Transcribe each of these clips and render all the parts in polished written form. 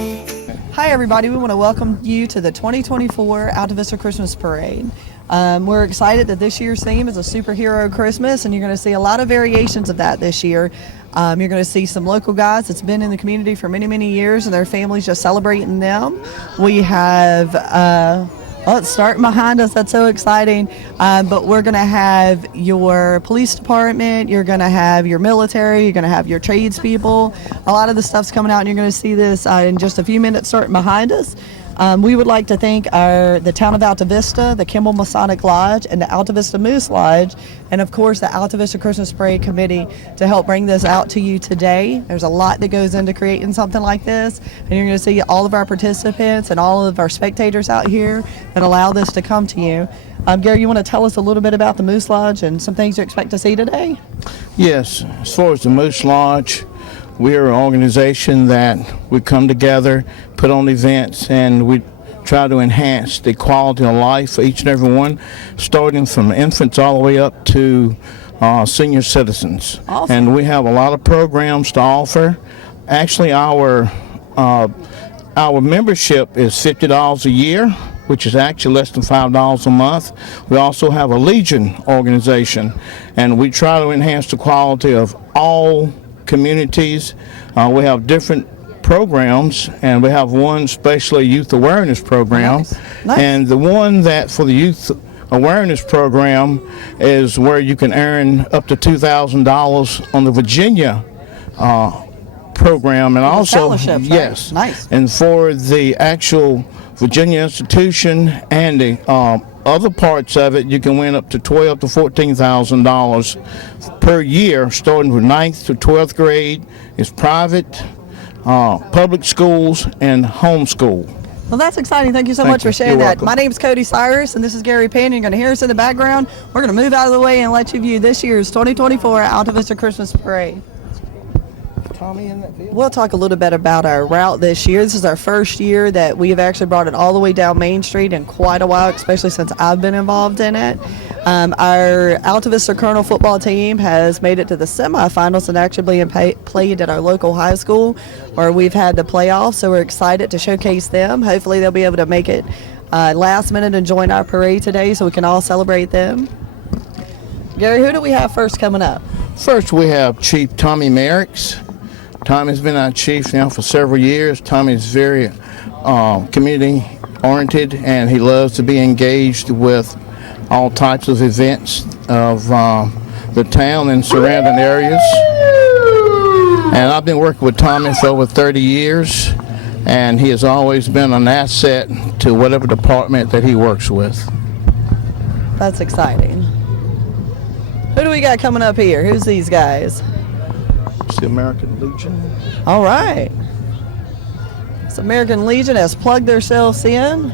Hi everybody, we want to welcome you to the 2024 ALTAVISTA Christmas Parade. We're excited that this year's theme is a superhero Christmas, and you're going to see a lot of variations of that this year. You're going to see some local guys that's been in the community for many, many years and their families just celebrating them. We have, it's starting behind us, that's so exciting, but we're going to have your police department, you're going to have your military, you're going to have your tradespeople. A lot of the stuff's coming out, and you're going to see this in just a few minutes starting behind us. We would like to thank the town of ALTAVISTA, the Kimball Masonic Lodge, and the ALTAVISTA Moose Lodge, and of course the ALTAVISTA Christmas Parade Committee to help bring this out to you today. There's a lot that goes into creating something like this, and you're going to see all of our participants and all of our spectators out here that allow this to come to you. Gary, you want to tell us a little bit about the Moose Lodge and some things you expect to see today? Yes, as far as the Moose Lodge, we're an organization that we come together, put on events, and we try to enhance the quality of life for each and every one, starting from infants all the way up to senior citizens. Awesome. And we have a lot of programs to offer. Actually, our membership is $50 a year, which is actually less than $5 a month. We also have a Legion organization, and we try to enhance the quality of all communities. We have different programs, and we have one especially youth awareness program. Nice. And the one that for the youth awareness program is where you can earn up to $2,000 on the Virginia program, and also yes, right? Nice. And for the actual Virginia institution and the other parts of it, you can win up to $12,000 to $14,000 per year, starting from 9th to 12th grade. It's private, public schools, and homeschool. Well, that's exciting. Thank you so much for sharing that. My name is Cody Cyrus, and this is Gary Penn. You're going to hear us in the background. We're going to move out of the way and let you view this year's 2024 ALTAVISTA Christmas Parade. We'll talk a little bit about our route this year. This is our first year that we have actually brought it all the way down Main Street in quite a while, especially since I've been involved in it. Our ALTAVISTA Colonel football team has made it to the semifinals and actually played at our local high school where we've had the playoffs, so we're excited to showcase them. Hopefully they'll be able to make it last minute and join our parade today so we can all celebrate them. Gary, who do we have first coming up? First we have Chief Tommy Merricks. Tommy's been our chief now for several years. Tommy's very community oriented, and he loves to be engaged with all types of events of the town and surrounding areas. And I've been working with Tommy for over 30 years, and he has always been an asset to whatever department that he works with. That's exciting. Who do we got coming up here? Who's these guys? It's the American Legion. All right. So American Legion has plugged themselves in.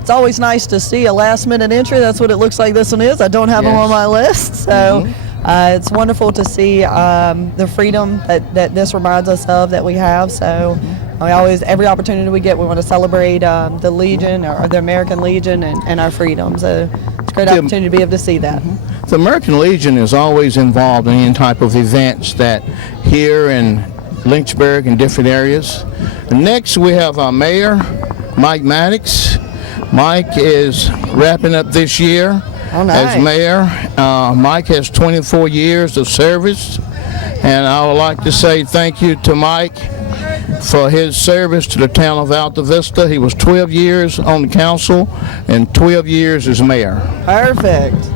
It's always nice to see a last-minute entry. That's what it looks like this one is. I don't have them on my list, so it's wonderful to see the freedom that this reminds us of that we have. So we always, every opportunity we get, we want to celebrate the Legion or the American Legion and our freedom. So it's a great opportunity to be able to see that. The American Legion is always involved in any type of events that here in Lynchburg and different areas. And next we have our mayor, Mike Maddox. Mike is wrapping up this year as mayor. Mike has 24 years of service, and I would like to say thank you to Mike for his service to the town of ALTAVISTA. He was 12 years on the council and 12 years as mayor. Perfect.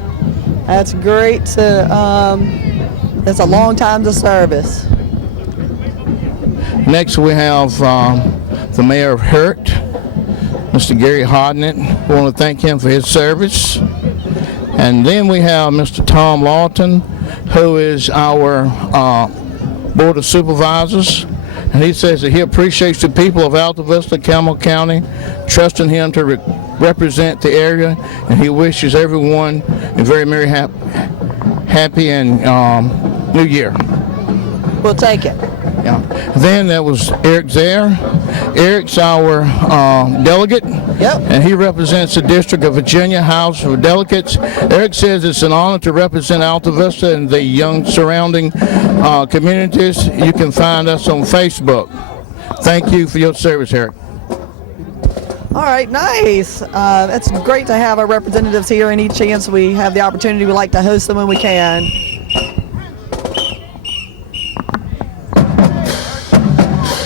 That's great. It's a long time to service. Next we have the mayor of Hurt, Mr. Gary Hodnett. We want to thank him for his service. And then we have Mr. Tom Lawton, who is our Board of Supervisors. And he says that he appreciates the people of ALTAVISTA, Campbell County, trusting him to represent the area, and he wishes everyone a very merry, happy and New Year. We'll take it. Yeah. Then there was Eric there. Eric's our delegate. Yep. And he represents the District of Virginia House of Delegates. Eric says it's an honor to represent Alta Vista and the young surrounding communities. You can find us on Facebook. Thank you for your service, Eric. All right, nice. It's great to have our representatives here. Any chance we have the opportunity, we like to host them when we can.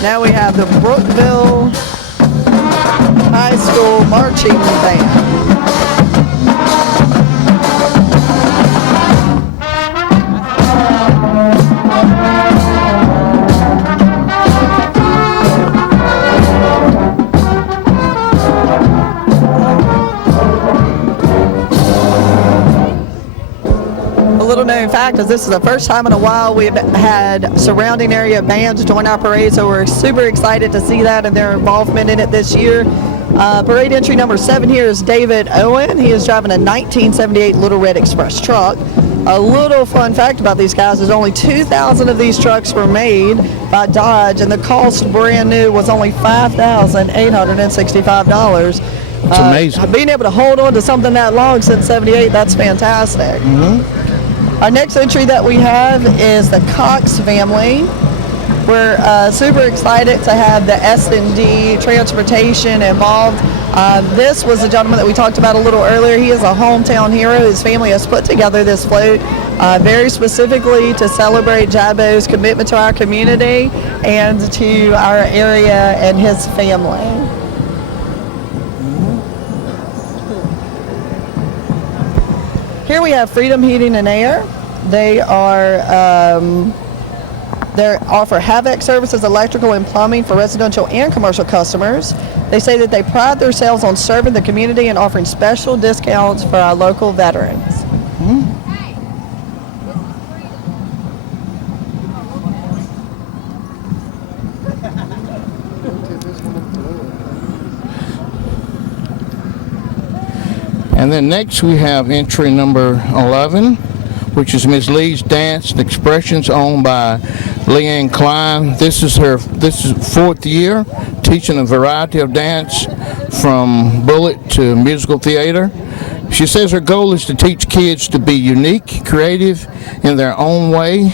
Now we have the Brookville High School Marching Band. Little known fact is this is the first time in a while we've had surrounding area bands join our parade, so we're super excited to see that and their involvement in it this year. Parade entry number 7 here is David Owen. He is driving a 1978 Little Red Express truck. A little fun fact about these guys is only 2,000 of these trucks were made by Dodge, and the cost brand new was only $5,865. It's amazing. Being able to hold on to something that long since 78, that's fantastic. Mm-hmm. Our next entry that we have is the Cox family. We're super excited to have the S&D Transportation involved. This was a gentleman that we talked about a little earlier. He is a hometown hero. His family has put together this float very specifically to celebrate Jabo's commitment to our community and to our area and his family. Here we have Freedom Heating and Air. They offer HVAC services, electrical and plumbing for residential and commercial customers. They say that they pride themselves on serving the community and offering special discounts for our local veterans. And then next we have entry number 11, which is Ms. Lee's Dance and Expressions, owned by Leanne Klein. This is 4th year teaching a variety of dance from bullet to musical theater. She says her goal is to teach kids to be unique, creative in their own way,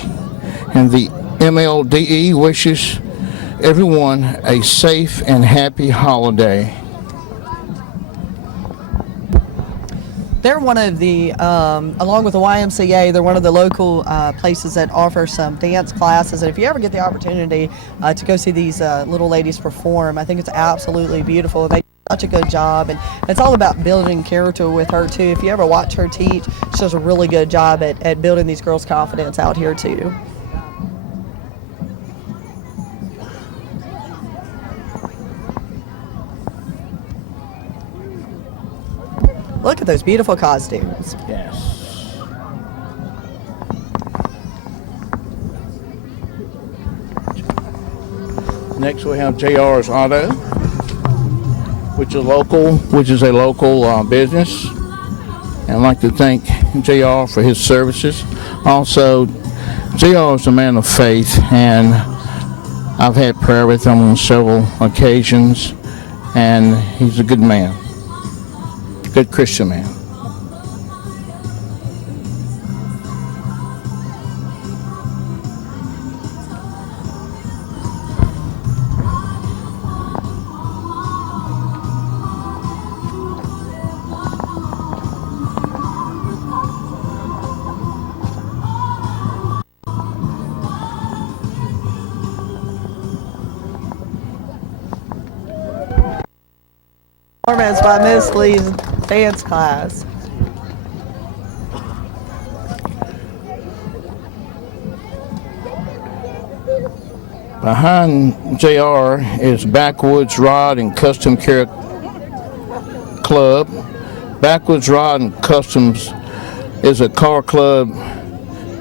and the MLDE wishes everyone a safe and happy holiday. They're one of the, along with the YMCA, they're one of the local places that offer some dance classes. And if you ever get the opportunity to go see these little ladies perform, I think it's absolutely beautiful. They do such a good job, and it's all about building character with her too. If you ever watch her teach, she does a really good job at building these girls' confidence out here too. Look at those beautiful costumes. Yes. Next we have JR's Auto, which is a local business. And I'd like to thank JR for his services. Also, JR is a man of faith, and I've had prayer with him on several occasions, and he's a good man. Good Christian man. Performance by Miss Lee's dance class. Behind JR is Backwoods Rod and Custom Care Club. Backwoods Rod and Customs is a car club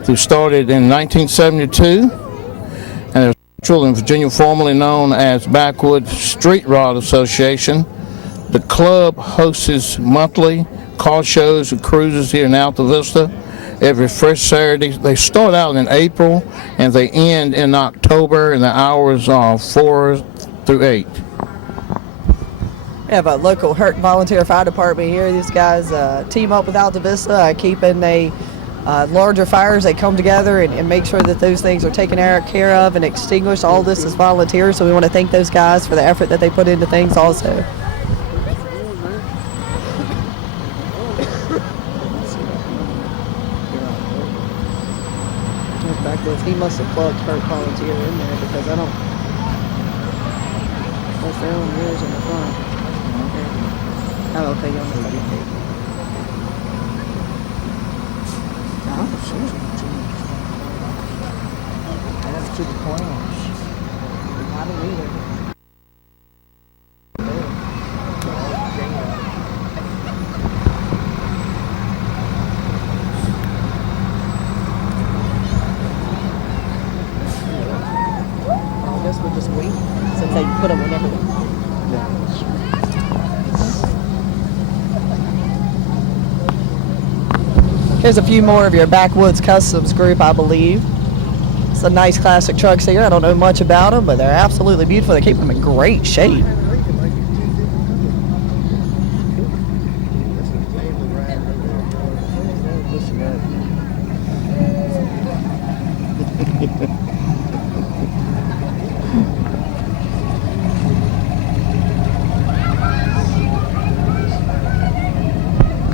that started in 1972, and it's central in Virginia, formerly known as Backwoods Street Rod Association. The club hosts monthly car shows and cruises here in Alta Vista. every first Saturday. They start out in April and they end in October, and the hours are 4 through 8. We have a local Hurt Volunteer Fire Department here. These guys team up with ALTAVISTA, keeping larger fires. They come together and make sure that those things are taken care of and extinguished. All this is volunteers, so we want to thank those guys for the effort that they put into things also. He must have plugged Hurt Volunteer in there because I don't. Unless they're on yours in the front. Oh, okay, you're on the second page. I don't see the plans. I don't either. I guess we'll just wait since they put them whenever they. Here's a few more of your Backwoods Customs group, I believe. It's a nice classic trucks here. I don't know much about them, but they're absolutely beautiful. They keep them in great shape.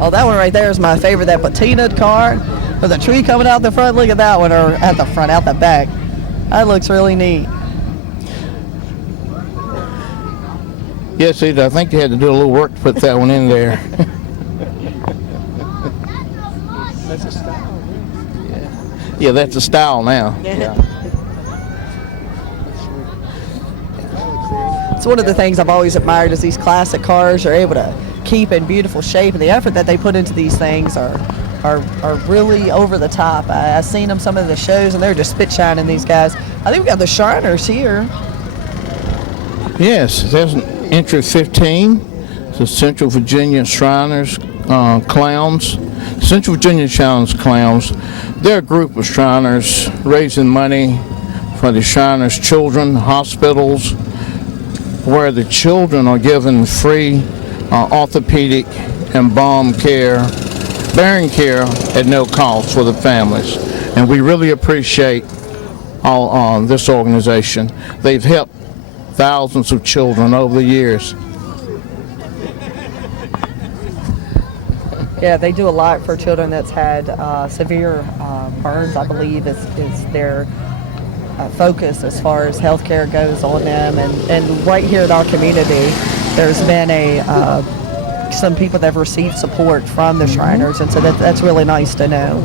Oh, that one right there is my favorite, that patinaed car with a tree coming out the front. Look at that one, or at the front, out the back. That looks really neat. Yes, I think they had to do a little work to put that one in there. That's a style. Yeah, that's a style now. Yeah. It's one of the things I've always admired is these classic cars are able to keep in beautiful shape, and the effort that they put into these things are really over the top. I've seen them some of the shows, and they're just spit shining, these guys. I think we got the Shriners here. Yes, there's an entry 15. It's the Central Virginia Shriners Clowns. Central Virginia Shriners Clowns, they're a group of Shriners raising money for the Shriners' children, hospitals, where the children are given free orthopedic and balm care, bearing care at no cost for the families. And we really appreciate all this organization. They've helped thousands of children over the years. Yeah, they do a lot for children that's had severe burns, I believe is their focus as far as healthcare goes on them. And right here in our community, there's been some people that have received support from the Shriners, and so that's really nice to know.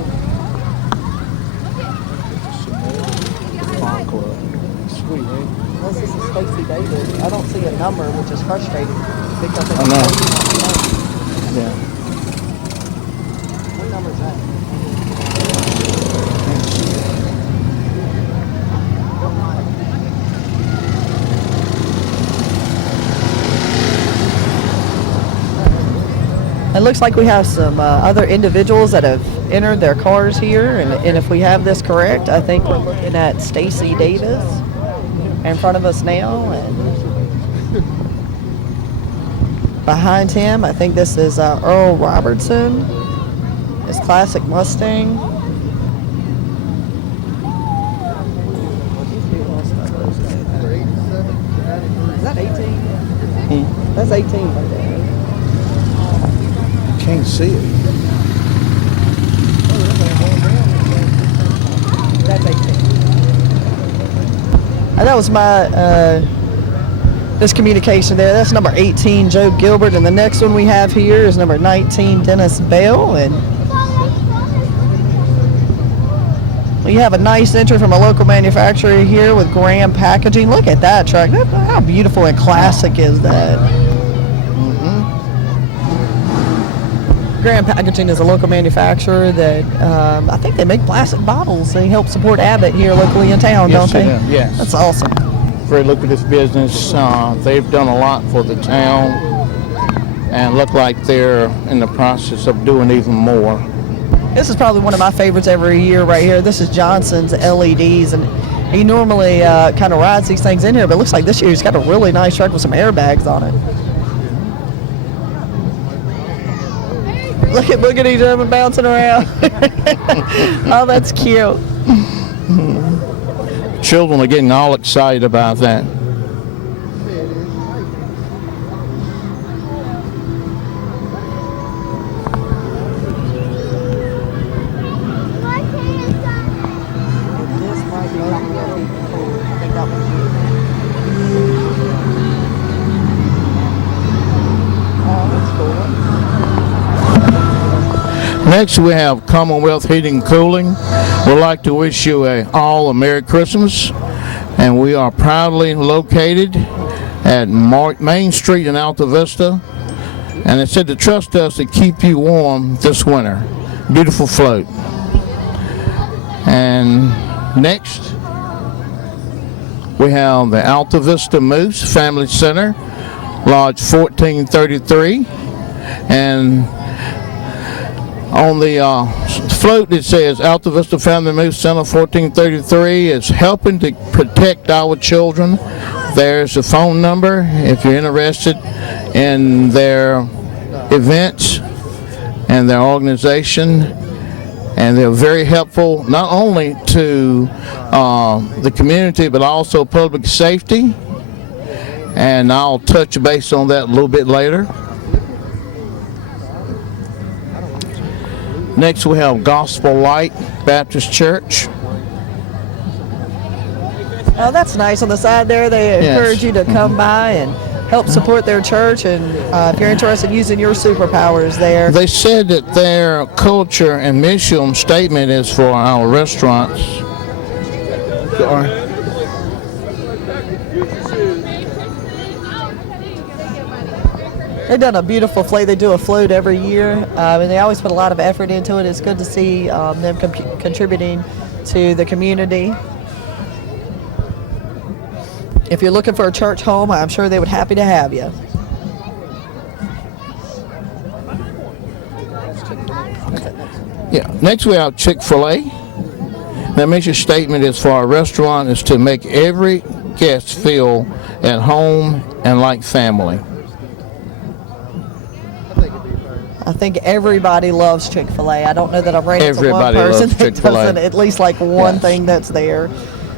Well, this is Stacey Davis. I don't see a number, which is frustrating because I know. Yeah. What number is that? It looks like we have some other individuals that have entered their cars here, and if we have this correct, I think we're looking at Stacey Davis in front of us now, and behind him, I think this is Earl Robertson, his classic Mustang. Is that 18? That's 18 right there. Can't see it. That's 18. And that was my miscommunication there. That's number 18, Joe Gilbert, and the next one we have here is number 19, Dennis Bell. And we have a nice entry from a local manufacturer here with Graham Packaging. Look at that truck. How beautiful and classic is that? Graham Packaging is a local manufacturer that I think they make plastic bottles. They help support Abbott here locally in town, Yes, don't they? they do. Yes. That's awesome. Very lucrative business. They've done a lot for the town and look like they're in the process of doing even more. This is probably one of my favorites every year right here. This is Johnson's LEDs, and he normally kind of rides these things in here, but it looks like this year he's got a really nice truck with some airbags on it. Look at each other bouncing around. Oh, that's cute. Children are getting all excited about that. Next, we have Commonwealth Heating and Cooling. We'd like to wish you all a Merry Christmas, and we are proudly located at Main Street in Alta Vista, and it said to trust us to keep you warm this winter. Beautiful float. And next, we have the Alta Vista Moose Family Center, Lodge 1433, and on the float it says Alta Vista Family Moose Center 1433 is helping to protect our children. There's a phone number if you're interested in their events and their organization, and they're very helpful not only to the community but also public safety, and I'll touch base on that a little bit later. Next, we have Gospel Light Baptist Church. Oh, that's nice. On the side there, they encourage you to come by and help support their church, and if you're interested in using your superpowers there. They said that their culture and mission statement is for our restaurants. They've done a beautiful float. They do a float every year, and they always put a lot of effort into it. It's good to see them contributing to the community. If you're looking for a church home, I'm sure they would be happy to have you. Yeah. Next, we have Chick-fil-A. That mission statement is for our restaurant is to make every guest feel at home and like family. I think everybody loves Chick-fil-A. I don't know that I've ran into one Everybody person loves that Chick-fil-A. doesn't at least like one thing that's there.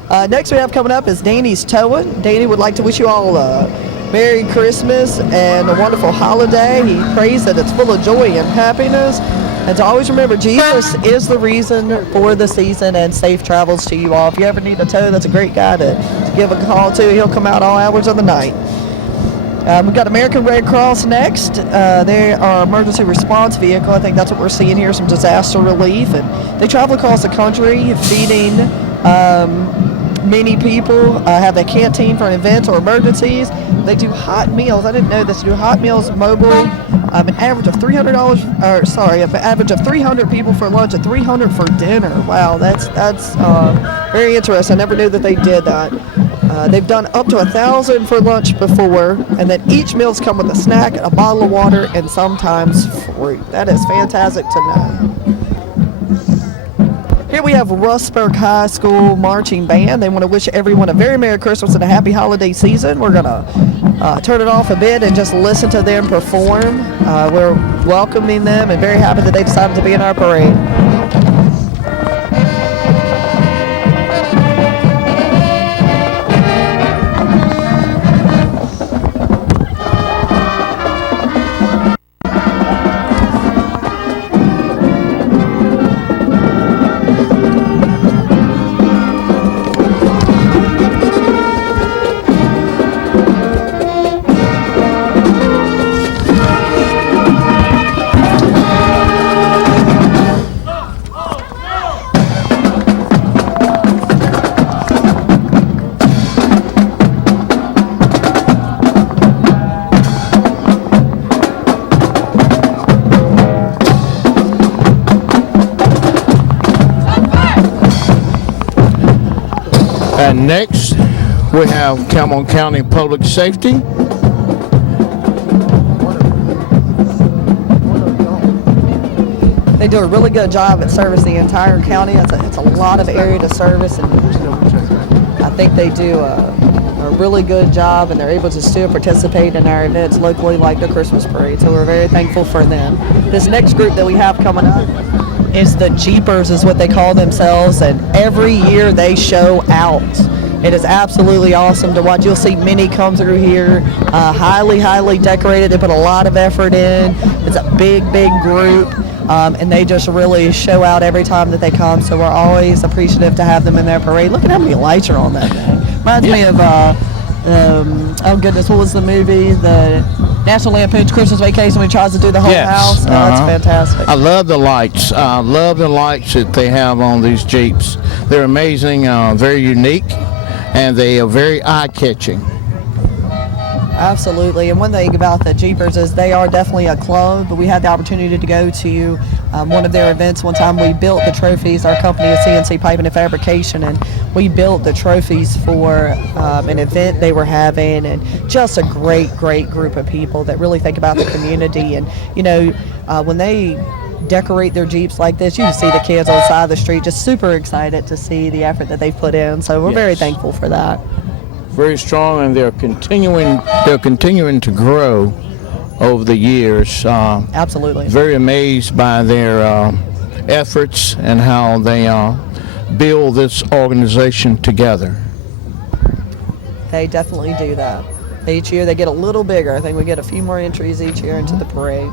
Next we have coming up is Danny's Towing. Danny would like to wish you all a Merry Christmas and a wonderful holiday. He prays that it's full of joy and happiness. And to always remember, Jesus is the reason for the season, and safe travels to you all. If you ever need a tow, that's a great guy to give a call to. He'll come out all hours of the night. We've got American Red Cross next. They are emergency response vehicle. I think that's what we're seeing here, some disaster relief. And they travel across the country feeding many people, have a canteen for events or emergencies. They do hot meals. I didn't know this. They do hot meals mobile. An average of an average of 300 people for lunch and 300 for dinner. Wow, that's very interesting. I never knew that they did that. They've done up to 1,000 for lunch before, and then each meal's come with a snack, a bottle of water, and sometimes fruit. That is fantastic to know. Here we have Rustburg High School Marching Band. They want to wish everyone a very Merry Christmas and a happy holiday season. We're going to turn it off a bit and just listen to them perform. We're welcoming them and very happy that they decided to be in our parade. And next, we have Calhoun County Public Safety. They They do a really good job at servicing the entire county. It's a lot of area to service, and I think they do a really good job, and they're able to still participate in our events locally like the Christmas parade. So we're very thankful for them. This next group that we have coming up is the Jeepers, is what they call themselves, and every year they show out. It is absolutely awesome to watch. You'll see many come through here, highly decorated. They put a lot of effort in. It's a big group, and they just really show out every time that they come. So we're always appreciative to have them in their parade. Look at how many lights are on that thing. Reminds me of, oh goodness, what was the movie? The National Lampoon's Christmas Vacation, when he tries to do the whole house. Oh, that's fantastic. I love the lights. I love the lights that they have on these Jeeps. They're amazing, very unique, and they are very eye-catching. Absolutely. And one thing about the Jeepers is they are definitely a club, but we had the opportunity to go to one of their events one time. We built the trophies. Our company is CNC Piping and Fabrication, and we built the trophies for an event they were having, and just a great group of people that really think about the community. And, you know, when they decorate their Jeeps like this, you can see the kids on the side of the street just super excited to see the effort that they've put in. So we're very thankful for that. Very strong, and they're continuing to grow over the years. Absolutely. Very amazed by their efforts and how they build this organization together. They definitely do that. Each year they get a little bigger. I think we get a few more entries each year into the parade.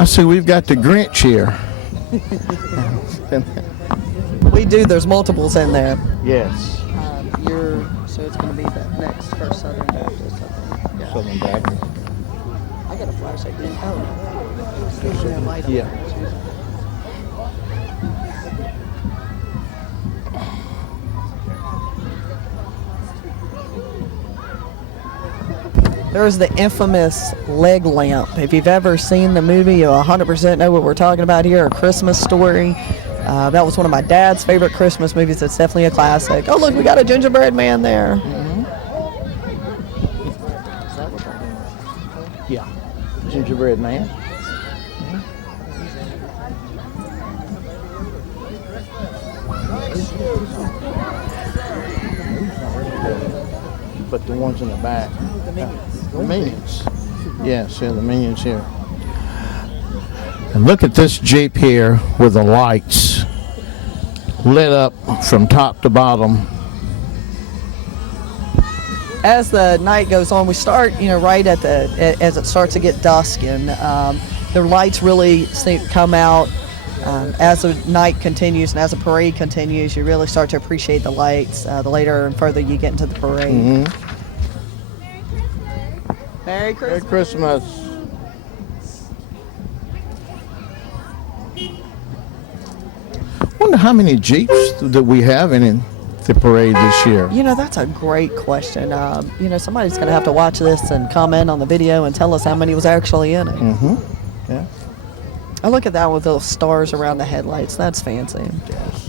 I see we've got the Grinch here. We do. There's multiples in there. Yes. So it's going to be the next First Southern Baptist, I think. Yeah. Southern Baptist. I got a flashlight. Oh, there's a light on. Yeah. There's the infamous leg lamp. If you've ever seen the movie, you'll 100% know what we're talking about here, A Christmas Story. That was one of my dad's favorite Christmas movies. It's definitely a classic. Oh, look, we got a gingerbread man there. Mm-hmm. Is that what that is? Yeah. Gingerbread man. But the ones in the back. The minions. The minions. Yes, yeah, the minions here. And look at this Jeep here with the lights lit up from top to bottom. As the night goes on, we start, right at as it starts to get dusk, and the lights really come out as the night continues and as the parade continues. You really start to appreciate the lights the later and further you get into the parade. Mm-hmm. Merry Christmas. Merry Christmas. Wonder how many Jeeps that we have in the parade this year. That's a great question. Somebody's going to have to watch this and comment on the video and tell us how many was actually in it. Mm-hmm. Yeah. I look at that with those stars around the headlights. That's fancy. Yes.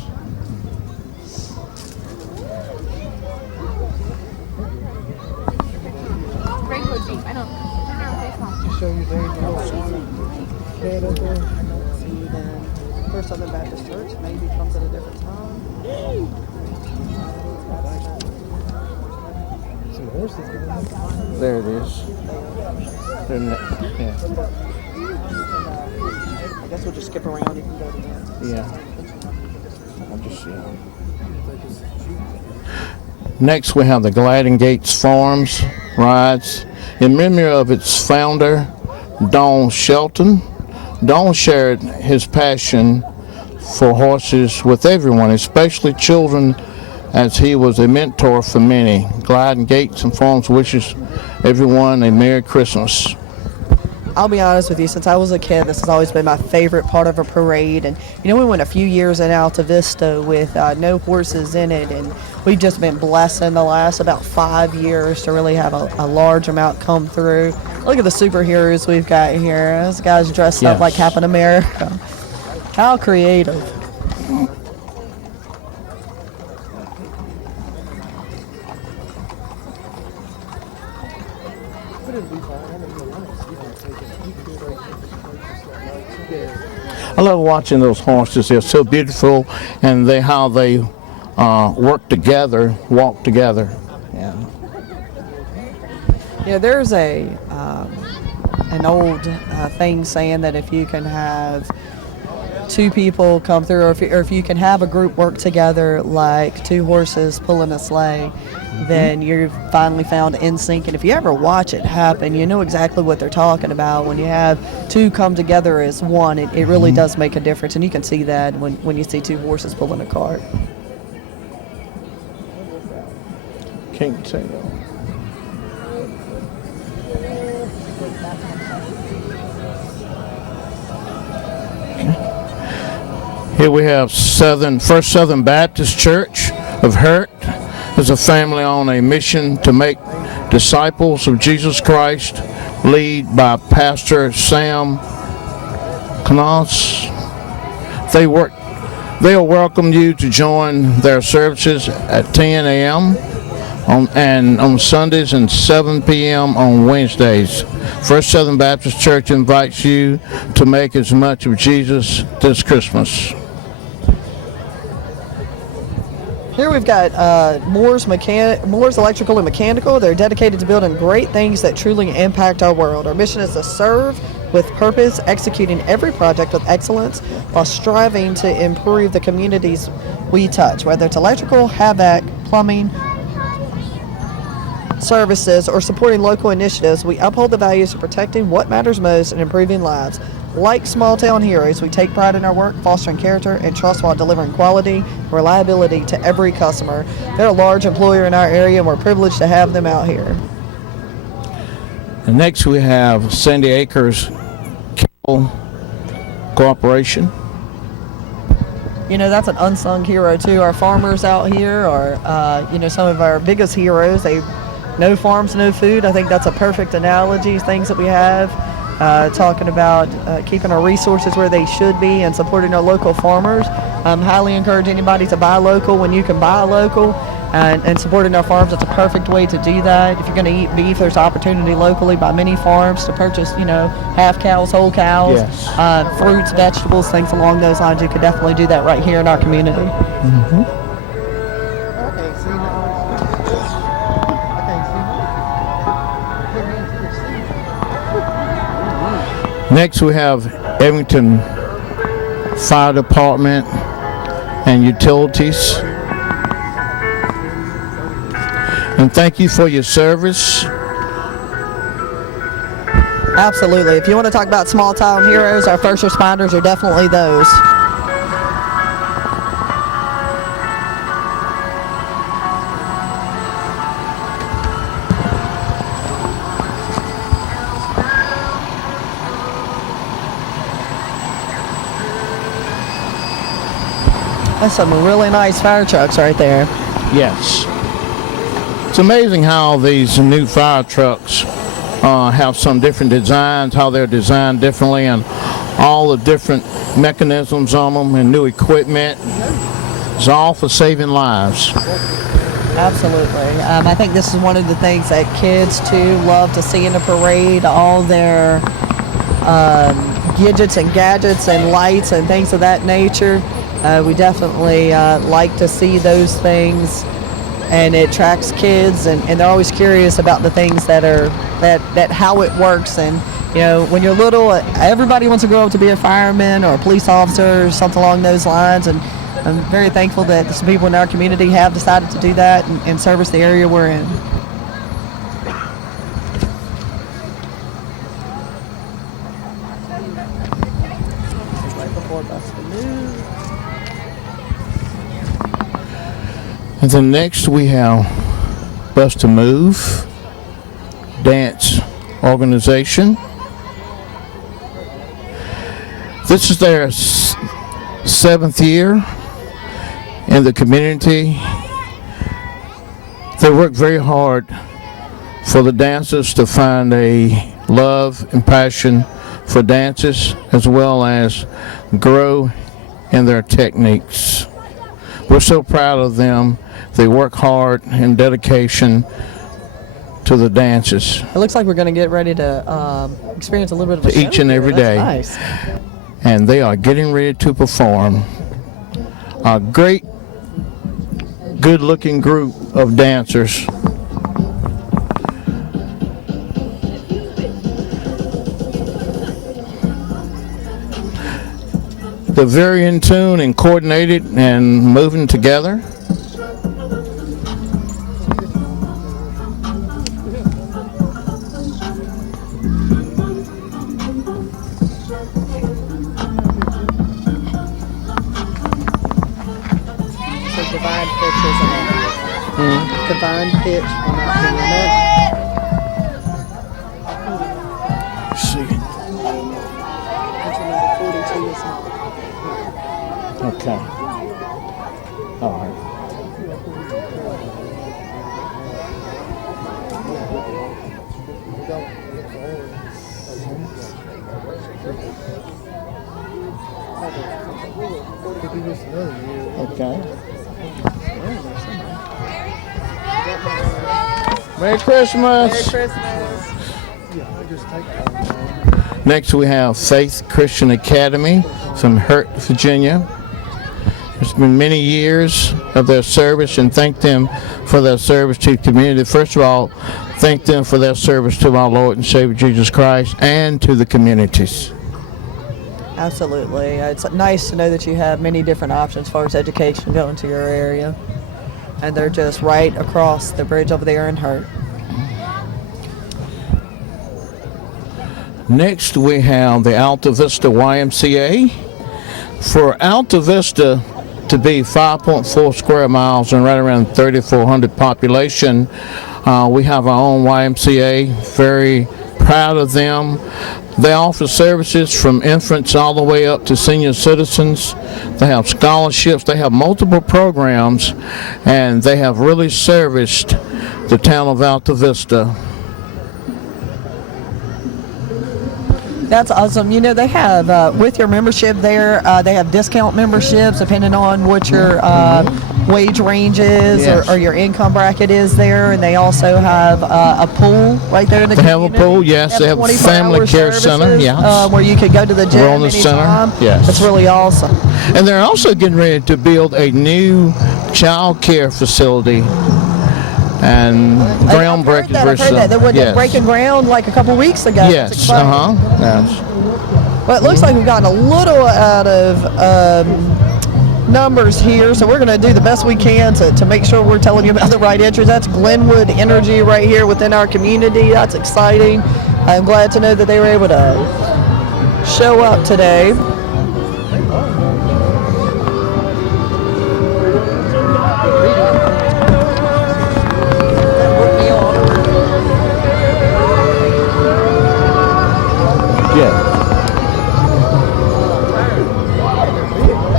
First Southern Baptist Church maybe comes at a different time. There it is. Yeah. I guess we'll just skip around. You can go to that. Yeah. I'll just see. Next, we have the Gliding Gates Farms rides in memory of its founder, Don Shelton. Don shared his passion for horses with everyone, especially children, as he was a mentor for many. Gliding Gates and Farms wishes everyone a Merry Christmas. I'll be honest with you, since I was a kid, this has always been my favorite part of a parade. And, we went a few years in ALTAVISTA with no horses in it, and we've just been blessed in the last about 5 years to really have a large amount come through. Look at the superheroes we've got here. This guy's dressed up like Captain America. How creative. I love watching those horses. They're so beautiful, and how they work together, walk together. Yeah. Yeah, there's an old thing saying that if you can have two people come through, or if you can have a group work together like two horses pulling a sleigh, then you've finally found in sync. And if you ever watch it happen, you know exactly what they're talking about. When you have two come together as one, it really does make a difference. And you can see that when you see two horses pulling a cart. Can't say that. Here we have First Southern Baptist Church of Hurt. Is a family on a mission to make disciples of Jesus Christ, lead by Pastor Sam Knaus. They'll welcome you to join their services at 10 a.m. on Sundays and 7 p.m. on Wednesdays. First Southern Baptist Church invites you to make as much of Jesus this Christmas. Here we've got Moore's Electrical and Mechanical. They're dedicated to building great things that truly impact our world. Our mission is to serve with purpose, executing every project with excellence while striving to improve the communities we touch, whether it's electrical, HVAC, plumbing, services, or supporting local initiatives. We uphold the values of protecting what matters most and improving lives. Like small town heroes, we take pride in our work, fostering character and trust while delivering quality and reliability to every customer. They're a large employer in our area, and we're privileged to have them out here. And next we have Sandy Acres Cable Corporation. You know, that's an unsung hero too. Our farmers out here are, some of our biggest heroes. They no farms, no food. I think that's a perfect analogy. Things that we have. Talking about keeping our resources where they should be and supporting our local farmers. Highly encourage anybody to buy local when you can buy local, and supporting our farms. It's a perfect way to do that. If you're going to eat beef, there's opportunity locally by many farms to purchase, half cows, whole cows, yes. Fruits, vegetables, things along those lines. You could definitely do that right here in our community. Mm-hmm. Next we have Evington Fire Department and Utilities. And thank you for your service. Absolutely. If you want to talk about small town heroes, our first responders are definitely those. That's some really nice fire trucks right there. Yes. It's amazing how these new fire trucks have some different designs, how they're designed differently, and all the different mechanisms on them and new equipment. It's all for saving lives. Absolutely. I think this is one of the things that kids too love to see in a parade. All their gadgets and lights and things of that nature. We definitely like to see those things, and it attracts kids, and they're always curious about the things that how it works. And when you're little, everybody wants to grow up to be a fireman or a police officer or something along those lines. And I'm very thankful that some people in our community have decided to do that and service the area we're in. And then next we have Bus to Move Dance Organization. This is their 7th year in the community. They work very hard for the dancers to find a love and passion for dances, as well as grow in their techniques. We're so proud of them. They work hard in dedication to the dances. It looks like we're going to get ready to experience a little bit of a show Each and every here. day. That's nice. And they are getting ready to perform. A great, good-looking group of dancers. They're very in tune and coordinated and moving together. Divine pitch, isn't it? Divine pitch on that Let's see. Okay. All right. Okay. Merry Christmas. Merry Christmas. Next we have Faith Christian Academy from Hurt, Virginia. It's been many years of their service, and thank them for their service to the community. First of all, thank them for their service to our Lord and Savior Jesus Christ and to the communities. Absolutely. It's nice to know that you have many different options as far as education going to your area. And they're just right across the bridge over there in Hurt. Next we have the ALTAVISTA YMCA. For ALTAVISTA to be 5.4 square miles and right around 3,400 population, we have our own YMCA. Very proud of them. They offer services from infants all the way up to senior citizens. They have scholarships. They have multiple programs, and they have really serviced the town of ALTAVISTA. That's awesome. You know, they have, with your membership there, they have discount memberships depending on what your wage range is. Yes. or your income bracket is there. And they also have a pool right there in the They have a community. pool, yes. They have a 24-hour family care center, services, yeah. where you could go to the gym Wellness center, anytime. yes. It's really awesome. And they're also getting ready to build a new child care facility. And groundbreaking. I've heard that. They were Yes. breaking ground like a couple weeks ago. That's Yes, exciting. yes. Well, it looks like we've gotten a little out of numbers here, so we're going to do the best we can to make sure we're telling you about the right entries. That's Glenwood Energy right here within our community. That's exciting. I'm glad to know that they were able to show up today.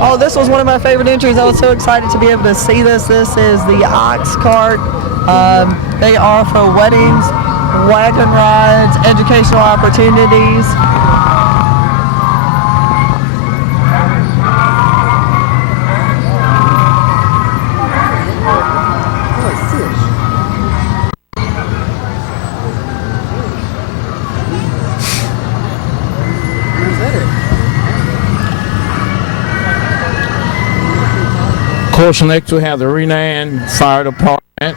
Oh, this was one of my favorite entries. I was so excited to be able to see this. This is the Ox Cart. They offer weddings, wagon rides, educational opportunities. Of course, next we have the Renan Fire Department.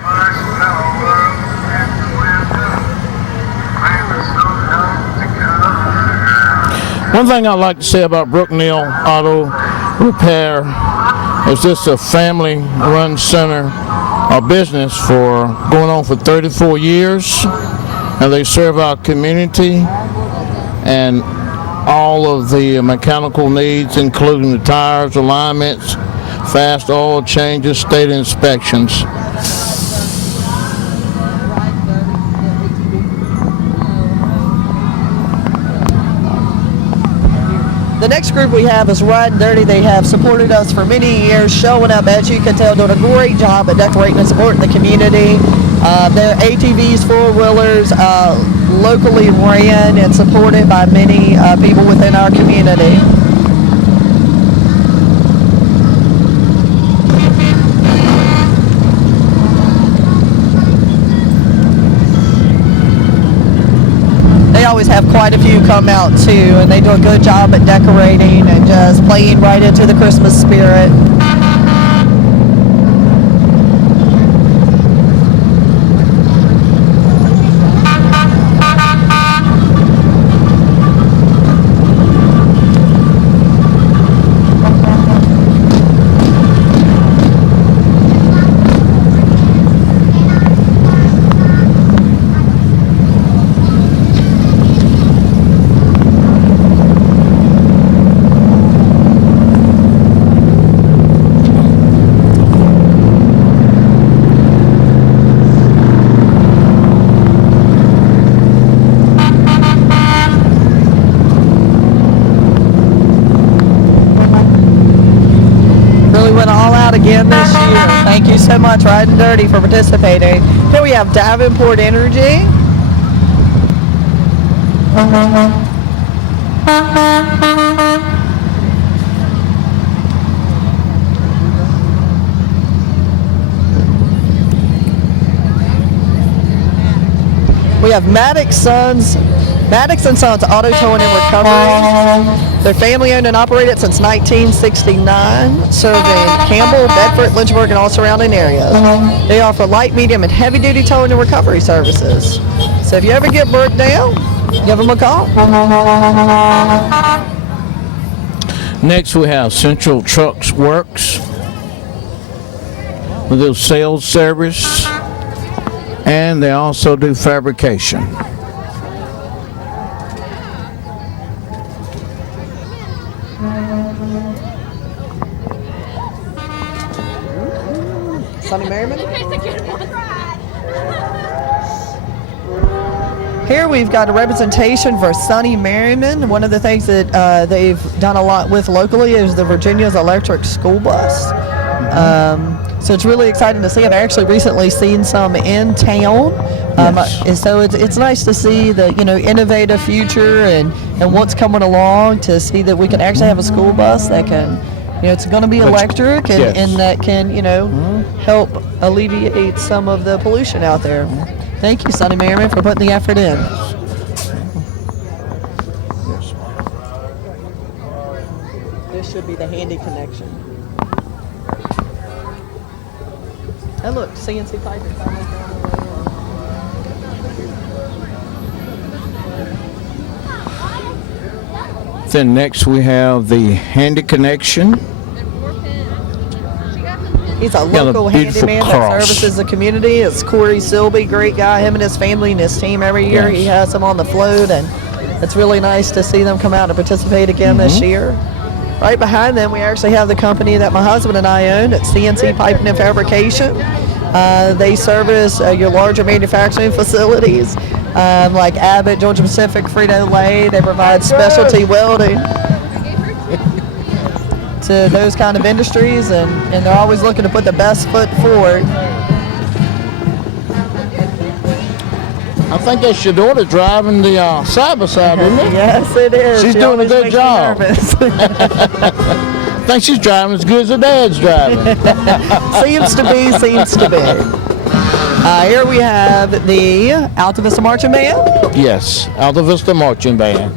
One thing I'd like to say about Brookneal Auto Repair is this is a family-run center or business for going on for 34 years, and they serve our community and all of the mechanical needs, including the tires, alignments, fast oil changes, state inspections. The next group we have is Riding Dirty. They have supported us for many years, showing up, as you can tell, doing a great job at decorating and supporting the community. They're ATVs, four-wheelers, locally ran and supported by many people within our community. always have quite a few come out too, and they do a good job at decorating and just playing right into the Christmas spirit. Again this year. Thank you so much, Riding Dirty, for participating. Here we have Davenport Energy. We have Maddox and Sons Auto Towing and Recovery. They're family owned and operated since 1969, serving Campbell, Bedford, Lynchburg, and all surrounding areas. They offer light, medium, and heavy duty towing and recovery services. So if you ever get broke down, give them a call. Next we have Central Trucks Works with their sales service, and they also do fabrication. Sonny Merriman. Here we've got a representation for Sonny Merriman. One of the things that they've done a lot with locally is the Virginia's electric school bus. So it's really exciting to see. I've actually recently seen some in town. Yes. So it's nice to see the innovative future and what's coming along, to see that we can actually have a school bus that can, it's going to be electric and, yes. and that can help alleviate some of the pollution out there. Thank you, Sonny Merriman, for putting the effort in. This should be the handy connection. Oh look, CNC pipe. Then next we have the Handy Connection. He's a local handyman that services the community. It's Corey Silby, great guy. Him and his family and his team every year. Yes. He has them on the float, and it's really nice to see them come out and participate again this year. Right behind them, we actually have the company that my husband and I own. It's CNC Piping and Fabrication. They service your larger manufacturing facilities like Abbott, Georgia Pacific, Frito-Lay. They provide specialty welding to those kind of industries, and they're always looking to put the best foot forward. I think that's your daughter driving the side-by-side, isn't it? Yes, it is. She's She doing a always good makes me job. nervous. I think she's driving as good as her dad's driving. Seems to be. Here we have the ALTAVISTA Marching Band. Yes, ALTAVISTA Marching Band.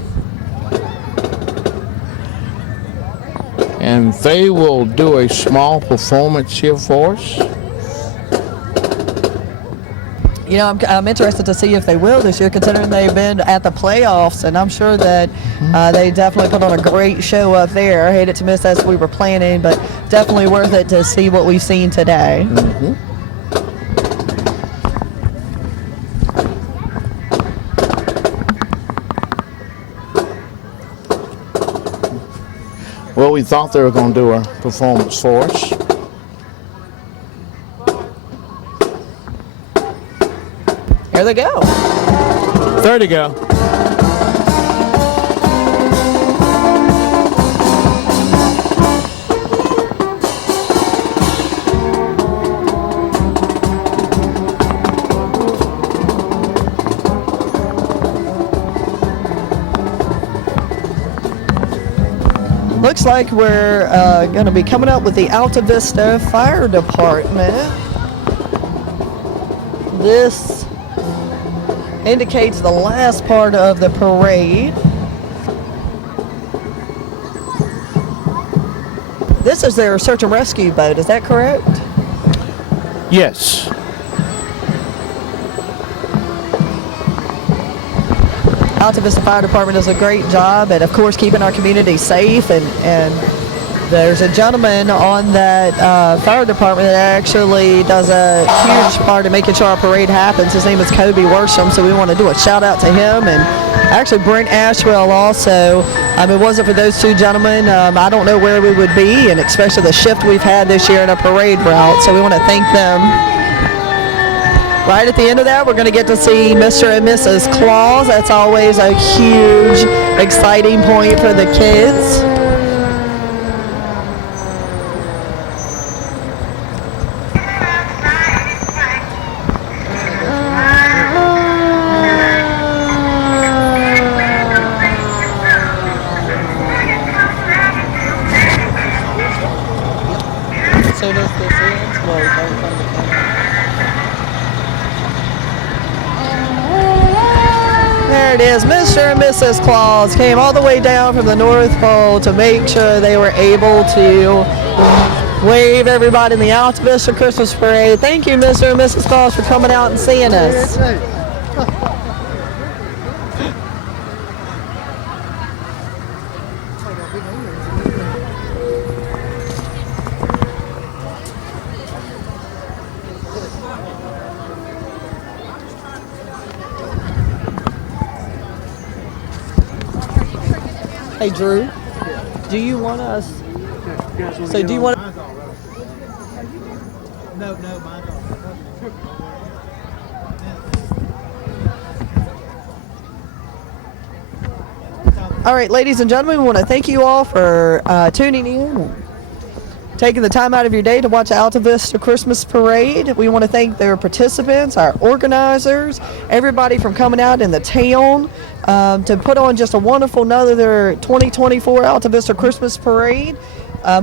And they will do a small performance here for us. I'm interested to see if they will this year, considering they've been at the playoffs, and I'm sure that they definitely put on a great show up there. I hated to miss that as we were planning, but definitely worth it to see what we've seen today. Well, we thought they were going to do a performance for us. Here they go. There they go. Looks like we're going to be coming up with the ALTAVISTA Fire Department. This indicates the last part of the parade. This is their search and rescue boat, is that correct? Yes. ALTAVISTA Fire Department does a great job at, of course, keeping our community safe, and there's a gentleman on that fire department that actually does a huge part in making sure our parade happens. His name is Kobe Worsham, so we want to do a shout out to him, and actually Brent Ashwell also. If it wasn't for those two gentlemen, I don't know where we would be, and especially the shift we've had this year in our parade route, so we want to thank them. Right at the end of that, we're going to get to see Mr. and Mrs. Claus. That's always a huge, exciting point for the kids. So does this end? Well, right in front of the camera. There it is. Mr. and Mrs. Claus came all the way down from the North Pole to make sure they were able to wave everybody in the ALTAVISTA Christmas Parade. Thank you, Mr. and Mrs. Claus, for coming out and seeing us. Hey, Drew, do you want us? So do you want? No, mine All right, ladies and gentlemen, we want to thank you all for tuning in, taking the time out of your day to watch the ALTAVISTA Christmas Parade. We want to thank their participants, our organizers, everybody from coming out in the town to put on just a wonderful another 2024 ALTAVISTA Christmas Parade.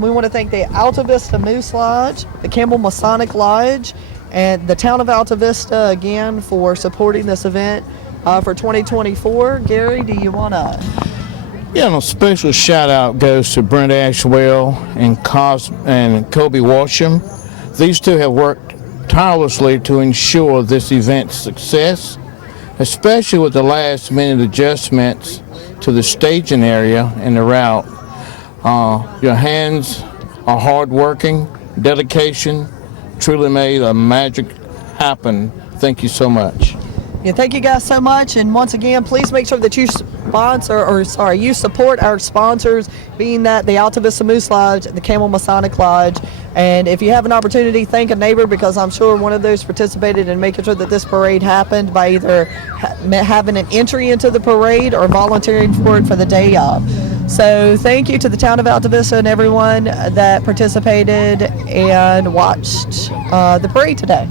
We want to thank the ALTAVISTA Moose Lodge, the Campbell Masonic Lodge, and the town of ALTAVISTA again for supporting this event for 2024. Gary, do you want to? Yeah, and a special shout out goes to Brent Ashwell and Kobe Worsham. These two have worked tirelessly to ensure this event's success, especially with the last minute adjustments to the staging area and the route. Your hands are hard-working, dedication truly made a magic happen. Thank you so much. Yeah, thank you guys so much, and once again, please make sure that you you support our sponsors, being that the ALTAVISTA Moose Lodge, the Campbell Masonic Lodge, and if you have an opportunity, thank a neighbor, because I'm sure one of those participated in making sure that this parade happened by either having an entry into the parade or volunteering for it for the day of. So thank you to the town of ALTAVISTA and everyone that participated and watched the parade today.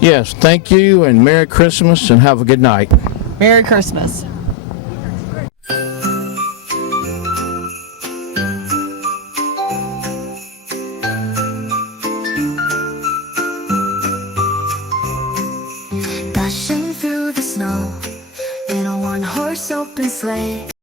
Yes, thank you, and Merry Christmas, and have a good night. Merry Christmas. Dashing through the snow in a one-horse open sleigh.